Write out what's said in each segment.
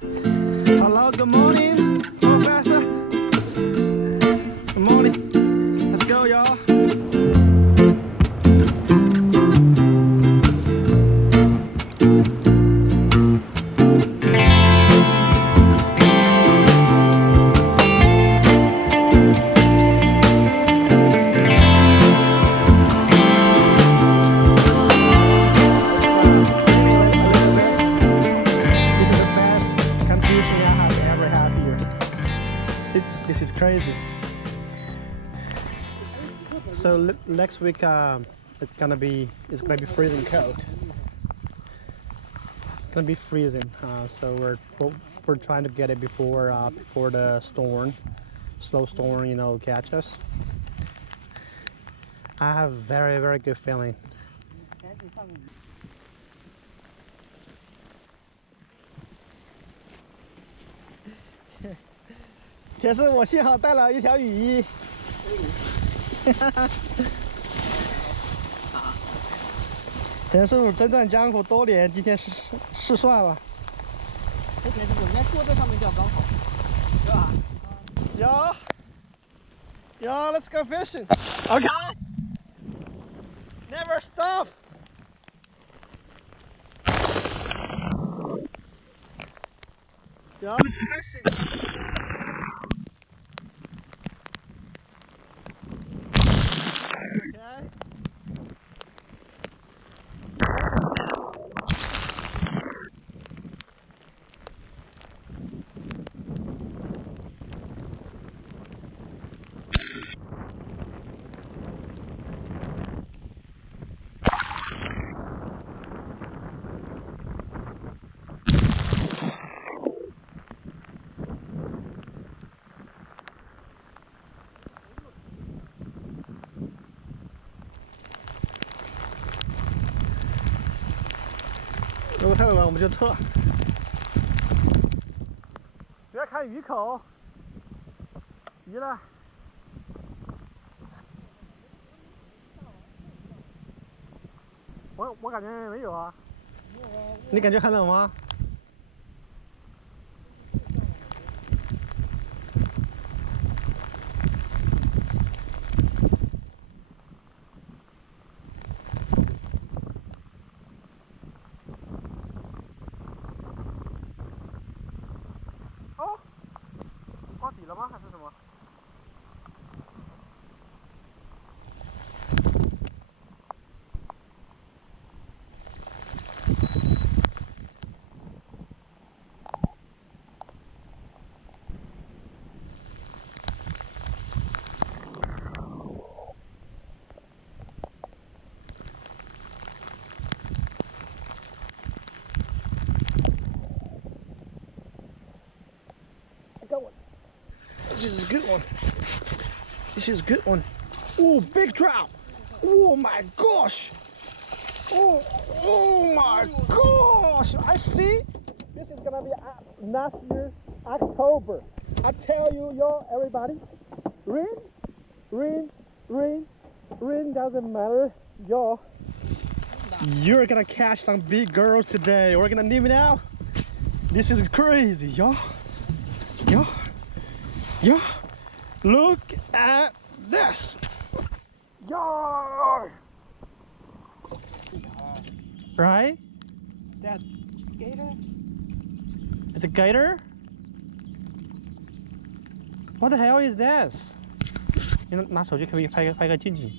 Hello, good morning, Professor. Good morning. Let's go, y'all. This is crazy. So next week it's gonna be freezing cold. It's gonna be freezing. So we're trying to get it before the slow storm, you know, catch us. I have very good feeling. 铁师，我幸好带了一条雨衣。田师傅征战江湖多年，今天试算了。这田师傅，你看坐这上面钓刚好，对吧？Yo, let's go fishing. Okay. Never stop. Yo, let's fishing. Okay. 如果太晚我们就撤。不要看鱼口，鱼呢？我感觉没有啊。你感觉很冷吗？哦，挂底了吗？还是什么？ This is a good one. This is a good one. Oh, big trout. Oh my gosh. Oh my gosh. I see. This is gonna be next year, October. I tell you, y'all, everybody, rain doesn't matter, y'all. You're gonna catch some big girls today. We're gonna name it out. This is crazy, y'all. Yo, look at this. Yo. Right? That gator? It's a gator? What the hell is this? 你拿手机可以拍个近景。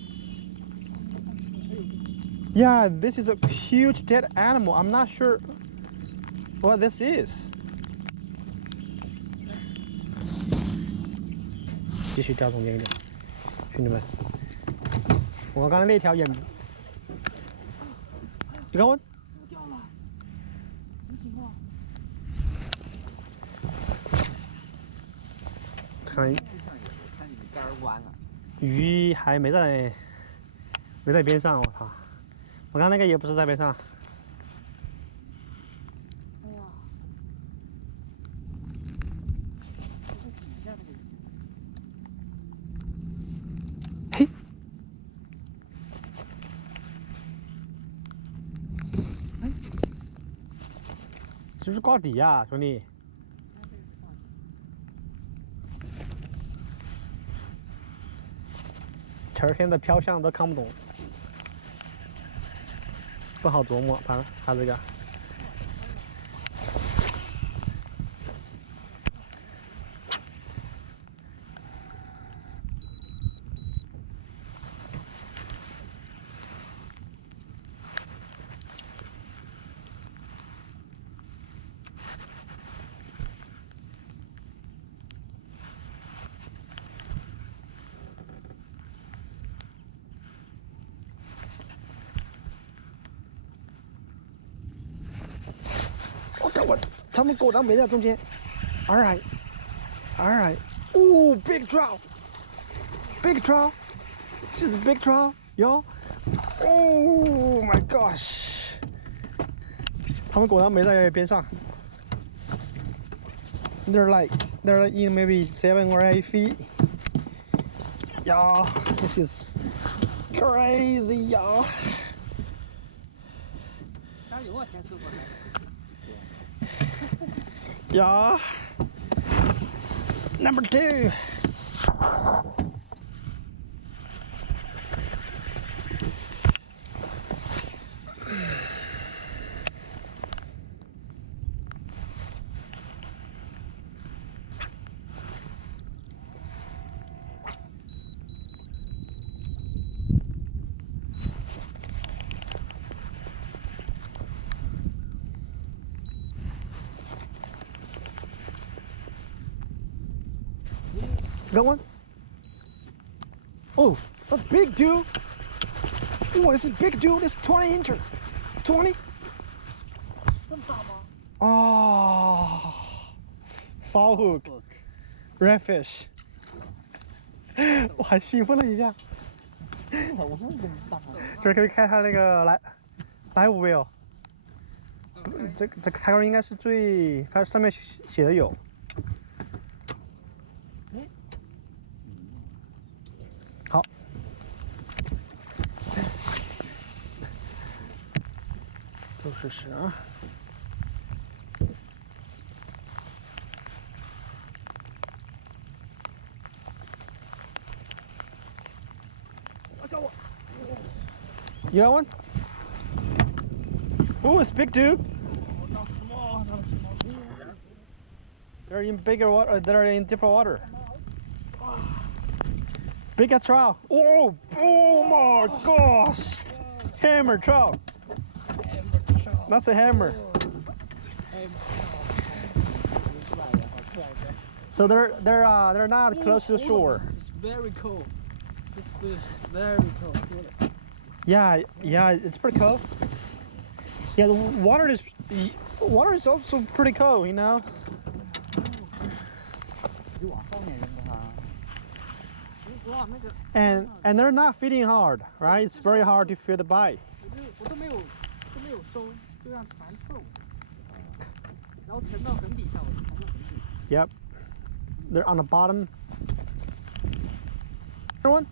Yeah, this is a huge dead animal. I'm not sure what this is. 继续钓中间一点，兄弟们，我刚才那条眼，你看我掉了，什么情况？看看你杆弯了，鱼还没在边上，我操！我刚那个也不是在边上。哎呀，这底下这个。 是不是挂底呀，兄弟？词儿现在飘向都看不懂，不好琢磨。它这个。他们果然没在中间。All right, all right. Ooh, big trout. Big trout. This is a big trout, yo. Oh my gosh. 他们果然没在边上。They're in maybe 7 or 8 feet. Yeah, this is crazy, y'all. 哪有啊，田师傅来的。Yeah. Number 2. Got one? Oh, a big dude. Oh, it's a big dude. It's 20 incher. 20? 这么大吗？ Oh, foul hook. Redfish. 我还兴奋了一下。我说这么大。这可以开它那个来五 wheel。这开关应该是它上面写的有。好，都试试啊。You got one? Oh, it's big, dude. Not small, not small. They're in bigger water. They're in deeper water. Big trout. Oh, oh my gosh! Hammer trout. That's a hammer. So they're not close to the shore. It's very cold. This fish is very cold. Yeah, it's pretty cold. Yeah, the water is also pretty cold, you know. And they're not feeding hard, right? It's very hard to feel the bite. 我都没有收，就让船凑，然后沉到很底下，我沉到很底。Yep, they're on the bottom. Everyone,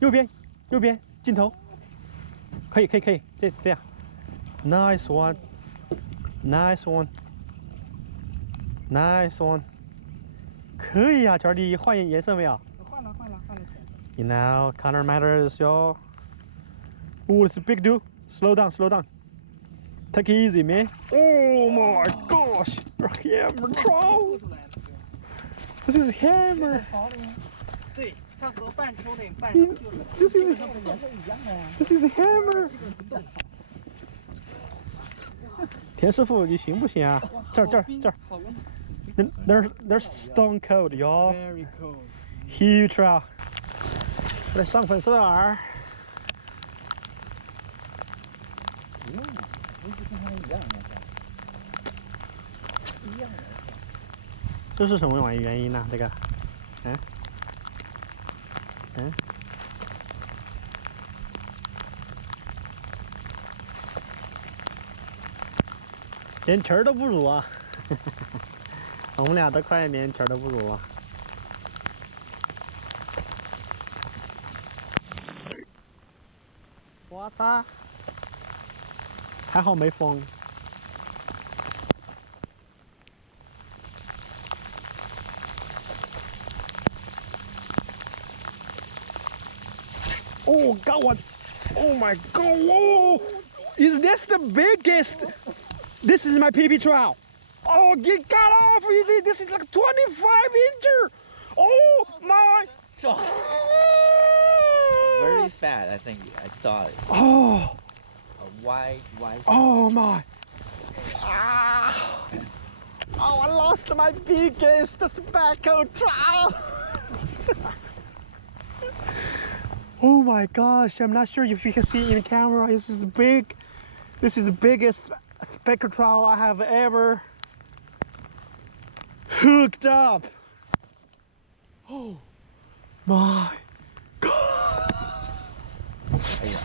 右边镜头，可以，这样 ，nice one, nice one， 可以啊，乔弟，换颜色没有？换了钱。You know, color matters, yo. Oh, it's a big dude. Slow down. Take it easy, man. Oh my gosh! Hammer trout. This is hammer. 对，像和半抽的半抽就是， This is hammer. 田师傅，你行不行啊？这儿。They're stone cold, y'all. Very cold. Huge trout. 来上粉色饵。这是什么玩意原因呢？这个，连词儿都不如啊！我们俩都快连词儿都不如了。我操！还好没风。Oh, got one. Oh my God. Whoa. Is this the biggest? This is my PB trout. Oh, get got off. This is like 25 incher. Oh my. Very fat, I think. I saw it. Oh. A white. Oh my. Ah. Oh, I lost my biggest tobacco trout. Oh my gosh, I'm not sure if you can see in the camera. This is big. This is the biggest speckled trout I have ever hooked up. Oh my god. 哎呀，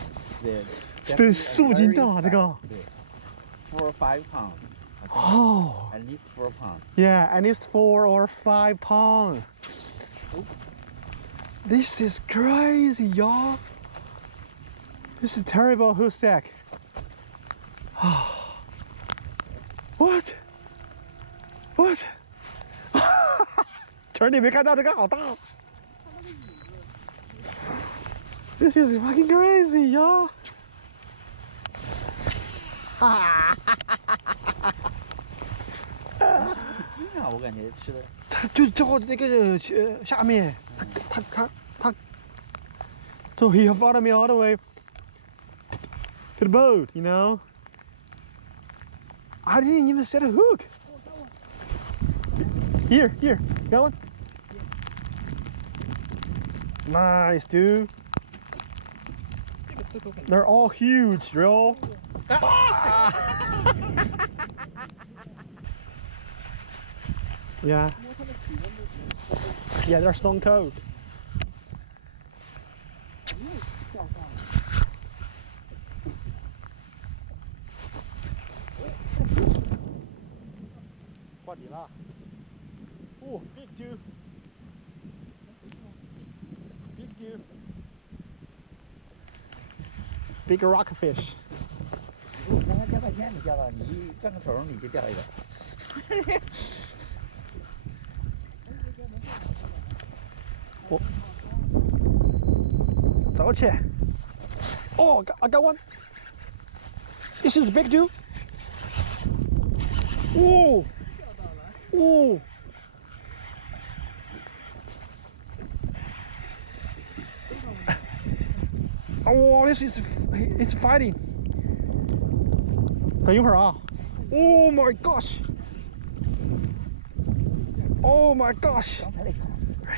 这数斤大这个。 4 or 5 pounds. Oh. At least 4 pounds. Yeah, at least 4 or 5 pounds. This is crazy, y'all. This is terrible hook sack. What? What? 全你没看到这个好大。This is fucking crazy, y'all. 很近啊，我感觉吃的。它就照那个下面，它。So he followed me all the way to the boat, you know. I didn't even set a hook. Here, got one. Nice, dude. They're all huge, bro. Yeah. Yeah, they're stone cold. Oh, big dude. Big dude. Big rockfish. 我刚刚钓半天没钓到，你一转个头你就钓一个。走起。Oh, I got one. This is big dude. Whoa. Whoa. Oh, this is it's fighting. 等一会儿啊。Oh my gosh. Oh my gosh.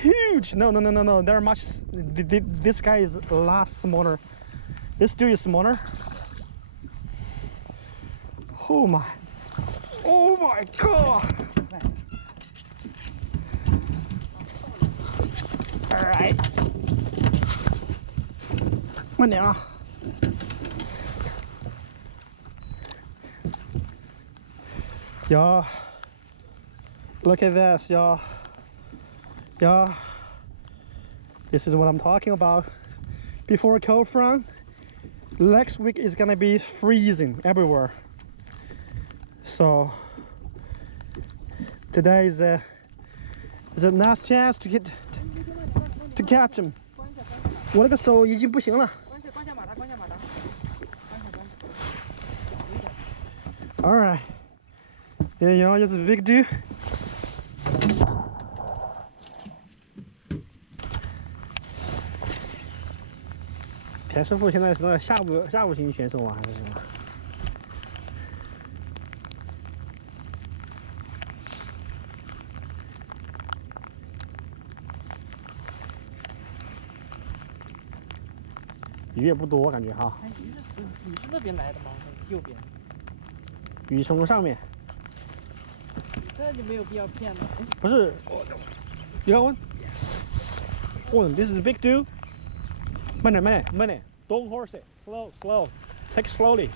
Huge. No. They're much. This guy is a lot smaller. This dude is smaller. Oh my. Oh my god. All right. 慢点啊。Y'all, look at this, y'all. Y'all, this is what I'm talking about. Before a cold front, next week is gonna be freezing everywhere. So today is a last chance to catch them. 我那个手已经不行了。All right. Yeah, y'all, it's a big dude. 田师傅现在是那下午型选手啊，还是什么？鱼也不多，我感觉哈。你是那边来的吗？右边。鱼从上面。这就没有必要骗了。不是。You got one? Oh, this is a big dude. 慢点。Don't horse it. Slow. Take it slowly.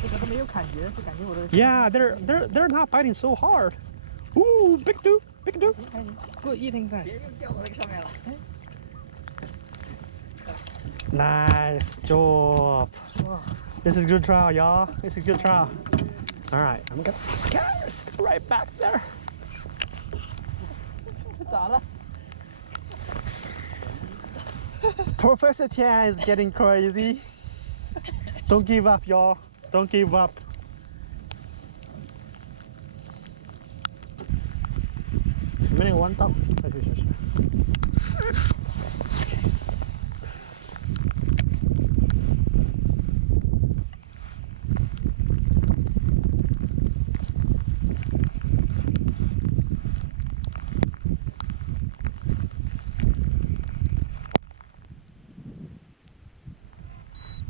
这个都没有感觉，就感觉我的。Yeah, they're not biting so hard. Ooh, big dude. 还行 Good eating size. 掉到那个上面了。 Nice job. This is good trial, y'all. This is good trial. All right, I'm gonna cast right back there. 咋了？ Professor Tian is getting crazy. Don't give up, y'all. Don't give up.没有弯道，是。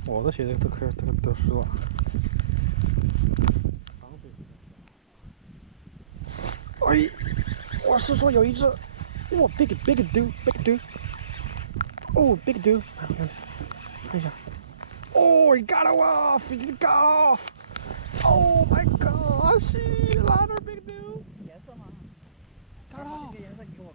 我的鞋都湿了。哎，我是说有一只，哇 ，big dude，哦 big dude， 看一下，哦 ，he got off，he got off，oh my gosh，another big dude， 颜色吗？ got off。这个颜色给我。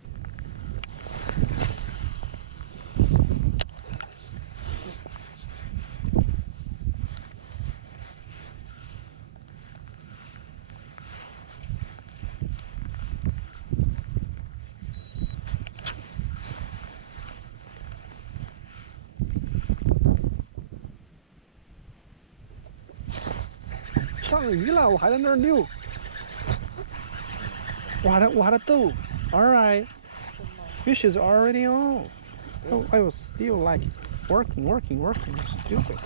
上鱼了，我还在那儿溜，我还在逗。All right, fish is already on. Oh, I was still like working. Stupid.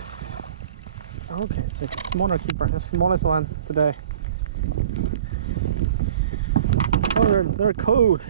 Okay, it's a smaller keeper, the smallest one today. Oh, they're cold.